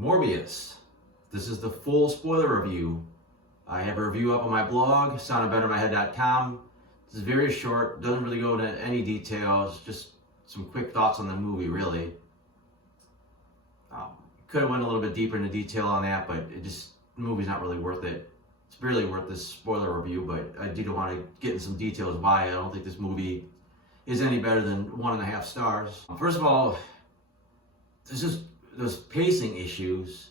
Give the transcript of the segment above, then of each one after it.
Morbius. This is the full spoiler review. I have a review up on my blog, soundedbettermyhead.com. This is very short, doesn't really go into any details, just some quick thoughts on the movie, really. Could have went a little bit deeper into detail on that, but the movie's not really worth it. It's barely worth this spoiler review, but I did want to get in some details why I don't think this movie is any better than 1.5 stars. First of all, there's just those pacing issues.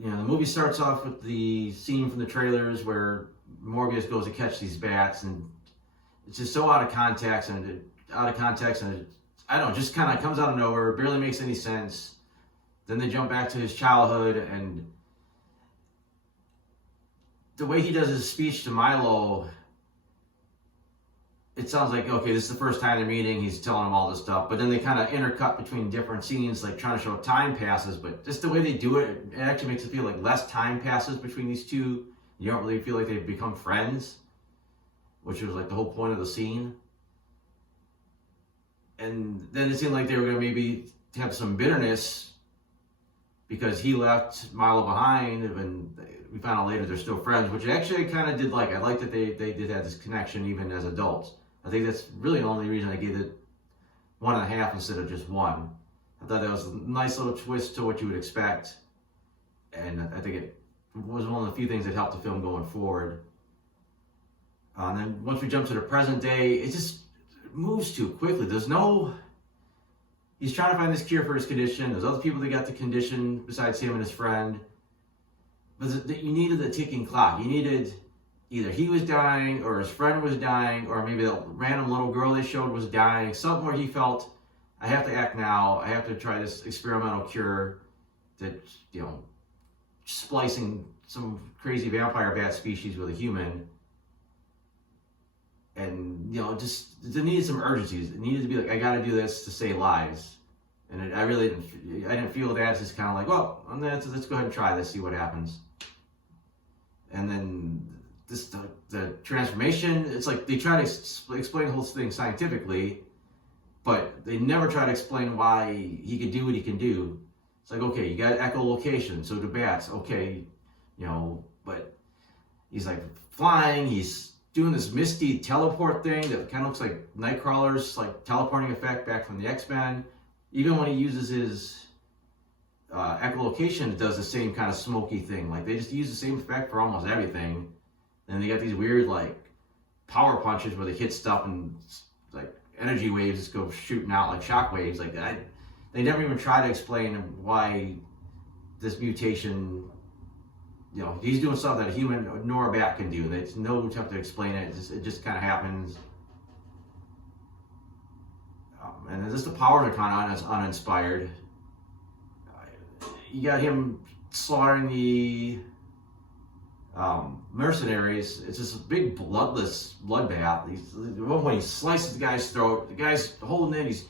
You know, the movie starts off with the scene from the trailers where Morbius goes to catch these bats, and it's just so out of context, and I don't know, just kind of comes out of nowhere, barely makes any sense. Then they jump back to his childhood, and the way he does his speech to Milo, it sounds like, okay, this is the first time they're meeting, he's telling him all this stuff, but then they kind of intercut between different scenes, like trying to show time passes, but just the way they do it, it actually makes it feel like less time passes between these two. You don't really feel like they've become friends, which was like the whole point of the scene. And then it seemed like they were going to maybe have some bitterness because he left Milo behind, and we found out later they're still friends, which actually I kind of did like. I like that they did have this connection even as adults. I think that's really the only reason I gave it 1.5 instead of just 1. I thought that was a nice little twist to what you would expect, and I think it was one of the few things that helped the film going forward. And then once we jump to the present day, it just moves too quickly. He's trying to find this cure for his condition. There's other people that got the condition besides him and his friend. But you needed the ticking clock. You needed either he was dying or his friend was dying, or maybe the random little girl they showed was dying. Something where he felt, I have to act now. I have to try this experimental cure that, splicing some crazy vampire bat species with a human. And, it needed some urgencies. It needed to be like, I got to do this to save lives. And I didn't feel that. It's just kind of like, well, let's go ahead and try this, see what happens. And then the transformation, it's like they try to explain the whole thing scientifically, but they never try to explain why he can do what he can do. It's like, okay, you got echolocation, so do bats, okay, but he's like flying, he's doing this misty teleport thing that kind of looks like Nightcrawler's like teleporting effect back from the X-Men. Even when he uses his echolocation, it does the same kind of smoky thing. Like, they just use the same effect for almost everything. And they got these weird, like, power punches where they hit stuff and, like, energy waves just go shooting out like shock waves. Like, they never even try to explain why this mutation, he's doing something that a human nor a bat can do. There's no attempt to explain it. It just kind of happens. And just the powers are kind of uninspired. You got him slaughtering the mercenaries. It's just a big bloodless bloodbath. At one point he slices the guy's throat. The guy's holding it. He's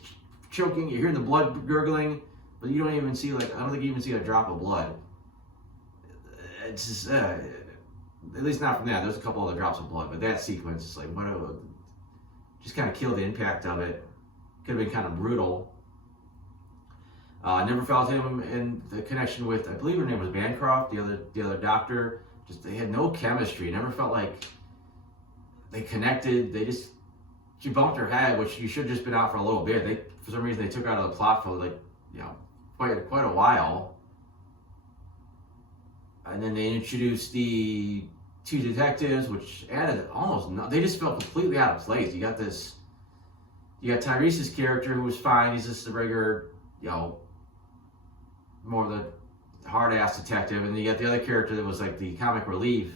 choking. You're hearing the blood gurgling, but you don't even see I don't think you even see a drop of blood. It's just at least not from that. There's a couple other drops of blood, but that sequence is like just kind of killed the impact of it. Could have been kind of brutal. I never felt him in the connection with, I believe her name was Bancroft, the other doctor. Just they had no chemistry. Never felt like they connected. She bumped her head, which you should have just been out for a little bit. For some reason they took her out of the plot for quite a while. And then they introduced the 2 detectives, which added they just felt completely out of place. You got Tyrese's character, who was fine. He's just a regular, more of the hard-ass detective. And then you got the other character that was like the comic relief.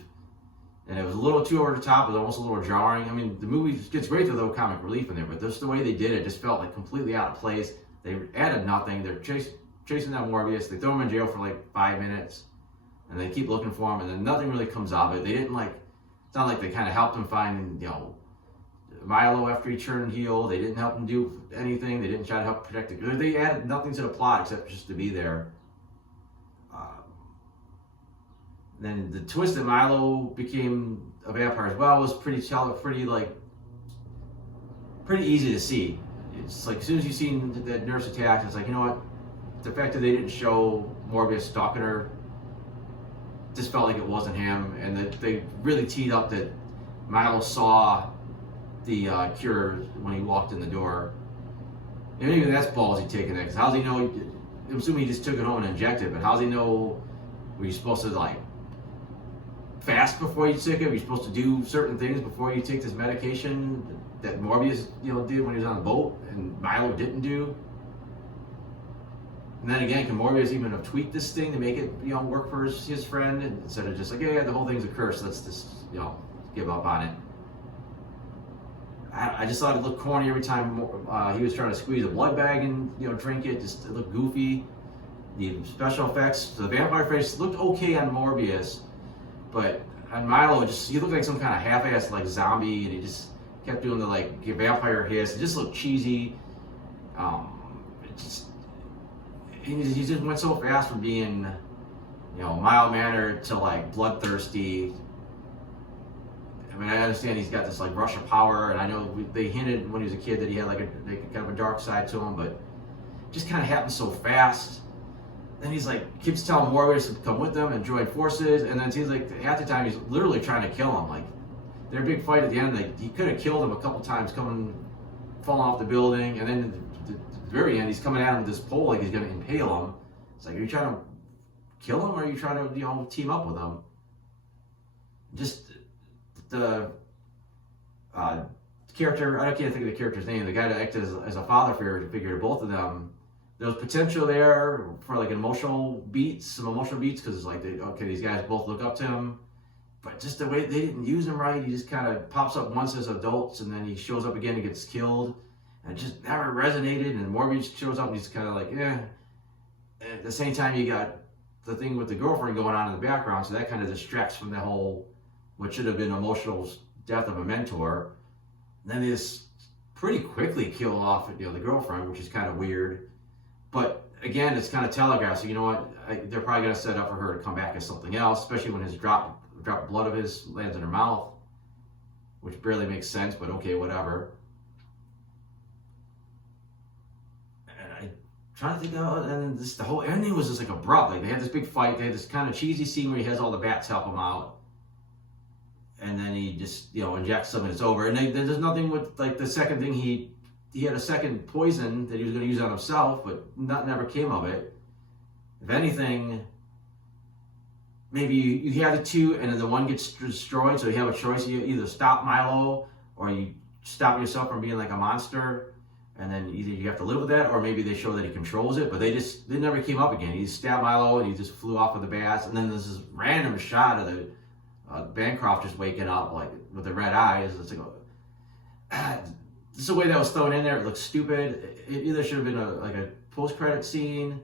And it was a little too over the top. It was almost a little jarring. I mean, the movie gets great with a little comic relief in there, but just the way they did it just felt like completely out of place. They added nothing. They're chasing that Morbius. They throw him in jail for like 5 minutes. And they keep looking for him, and then nothing really comes of it. They didn't it's not like they kind of helped him find, Milo after he turned heel. They didn't help him do anything. They didn't try to help protect it. They added nothing to the plot except just to be there. Then the twist that Milo became a vampire as well was pretty easy to see. It's like as soon as you seen that nurse attack, it's like, the fact that they didn't show Morbius stalking her. Just felt like it wasn't him, and that they really teed up that Milo saw the cure when he walked in the door. And even that's ballsy taking that, because how's he know? I'm assuming he just took it home and injected, but how's he know? Were you supposed to like fast before you took it? Were you supposed to do certain things before you take this medication that Morbius, did when he was on the boat and Milo didn't do? And then again, can Morbius even have tweaked this thing to make it, work for his friend instead of just like, yeah, the whole thing's a curse. Let's just, give up on it. I just thought it looked corny every time he was trying to squeeze a blood bag and drink it. Just it looked goofy. The special effects, the vampire face looked okay on Morbius, but on Milo, he looked like some kind of half-assed like zombie, and he just kept doing the like vampire hiss. It just looked cheesy. He just went so fast from being, mild-mannered to like bloodthirsty. I mean, I understand he's got this like rush of power, and I know they hinted when he was a kid that he had like kind of a dark side to him, but it just kind of happened so fast. Then he's like keeps telling Morbius to come with them and join forces, and then it seems like half the time he's literally trying to kill him. Like their big fight at the end, like he could have killed him a couple times, falling off the building, and then at the very end he's coming at him with this pole like he's going to impale him. It's like, are you trying to kill him, or are you trying to team up with him? Just the character, I can't think of the character's name, the guy that acted as a father figure to both of them. There was potential there for like some emotional beats, because it's like, these guys both look up to him, but just the way they didn't use him right. He just kind of pops up once as adults, and then he shows up again and gets killed, and it just never resonated. And Morbius shows up and he's kind of like, eh. And at the same time, you got the thing with the girlfriend going on in the background, so that kind of distracts from the whole, what should have been emotional death of a mentor. And then they just pretty quickly kill off the girlfriend, which is kind of weird. But again, it's kind of telegraphed. So you know what? They're probably going to set up for her to come back as something else, especially when his drop blood of his lands in her mouth, which barely makes sense, but okay, whatever. And I'm trying to think of, and the whole ending was just like abrupt. Like they had this big fight. They had this kind of cheesy scene where he has all the bats help him out. And then he just, injects them and it's over. And there's nothing with, like, the second thing, he had a second poison that he was going to use on himself, but nothing ever came of it. If anything, maybe you have the two and then the one gets destroyed, so you have a choice. You either stop Milo or you stop yourself from being like a monster, and then either you have to live with that, or maybe they show that he controls it, but they never came up again. He stabbed Milo and he just flew off with the bats, and then there's this random shot of the Bancroft just waking up like with the red eyes. It's like, just the way that was thrown in there, it looks stupid. It either should have been a post-credit scene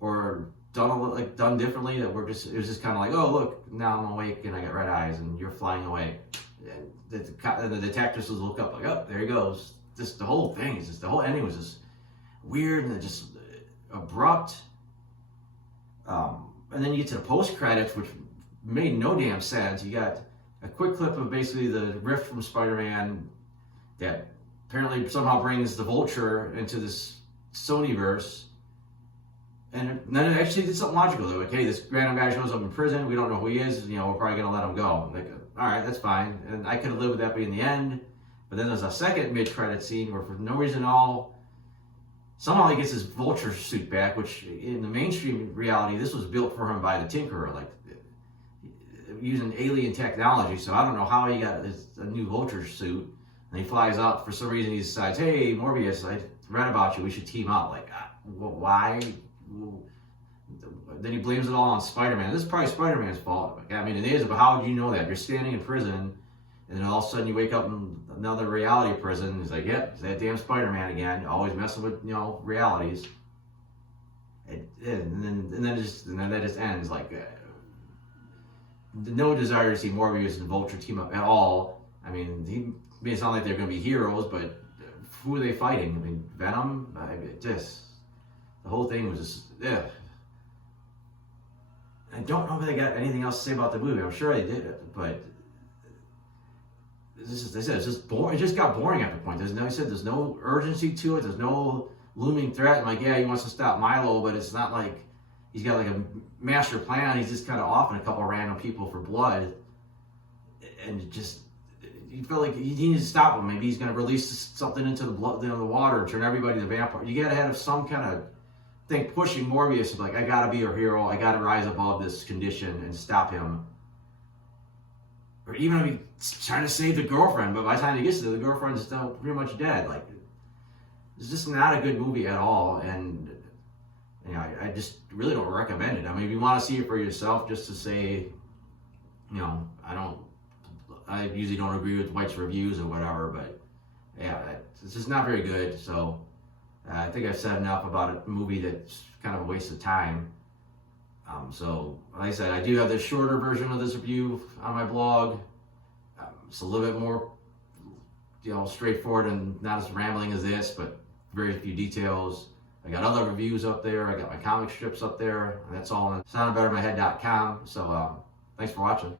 or done differently. It was just kind of like, oh look, now I'm awake and I got red eyes and you're flying away. And the detectives look up like, oh, there he goes. Just the whole thing is just, the whole ending was just weird and just abrupt. And then you get to the post-credits, which made no damn sense. You got a quick clip of basically the rift from Spider-Man that apparently somehow brings the Vulture into this Sonyverse, and then it actually did something logical. They're like, hey, this random guy shows up in prison, we don't know who he is, we're probably gonna let him go. Like, all right, that's fine. And I could have lived with that being the end. But then there's a second mid-credit scene where for no reason at all, somehow he gets his Vulture suit back, which in the mainstream reality, this was built for him by the Tinkerer, like using alien technology. So I don't know how he got a new Vulture suit. And he flies up. For some reason, he decides, hey, Morbius, I read about you. We should team up. Like, why? Then he blames it all on Spider-Man. This is probably Spider-Man's fault. I mean, it is, but how do you know that? You're standing in prison, and then all of a sudden you wake up in another reality prison. He's like, yep, it's that damn Spider-Man again. Always messing with, realities. And then that just ends. Like, no desire to see Morbius and Vulture team up at all. I mean, it's not like they're going to be heroes, but who are they fighting? I mean, Venom? The whole thing was just, ugh. I don't know if they got anything else to say about the movie. I'm sure they did, but they said it's just boring. It just got boring at the point. There's no urgency to it. There's no looming threat. I'm like, yeah, he wants to stop Milo, but it's not like he's got like a master plan. He's just kind of offing a couple of random people for blood, and it just, you feel like you need to stop him. Maybe he's going to release something into the blood, the water, turn everybody to vampire. You got to have some kind of thing pushing Morbius, like, I got to be your hero. I got to rise above this condition and stop him. Or even if he's trying to save the girlfriend, but by the time he gets there, the girlfriend's still pretty much dead. Like, it's just not a good movie at all, and you know, I just really don't recommend it. I mean, if you want to see it for yourself, just to say, you know, I usually don't agree with White's reviews or whatever, but yeah, it's just not very good. So I think I've said enough about a movie that's kind of a waste of time. So, like I said, I do have the shorter version of this review on my blog. It's a little bit more, you know, straightforward and not as rambling as this, but very few details. I got other reviews up there. I got my comic strips up there. And that's all on soundbettermyhead.com. So, thanks for watching.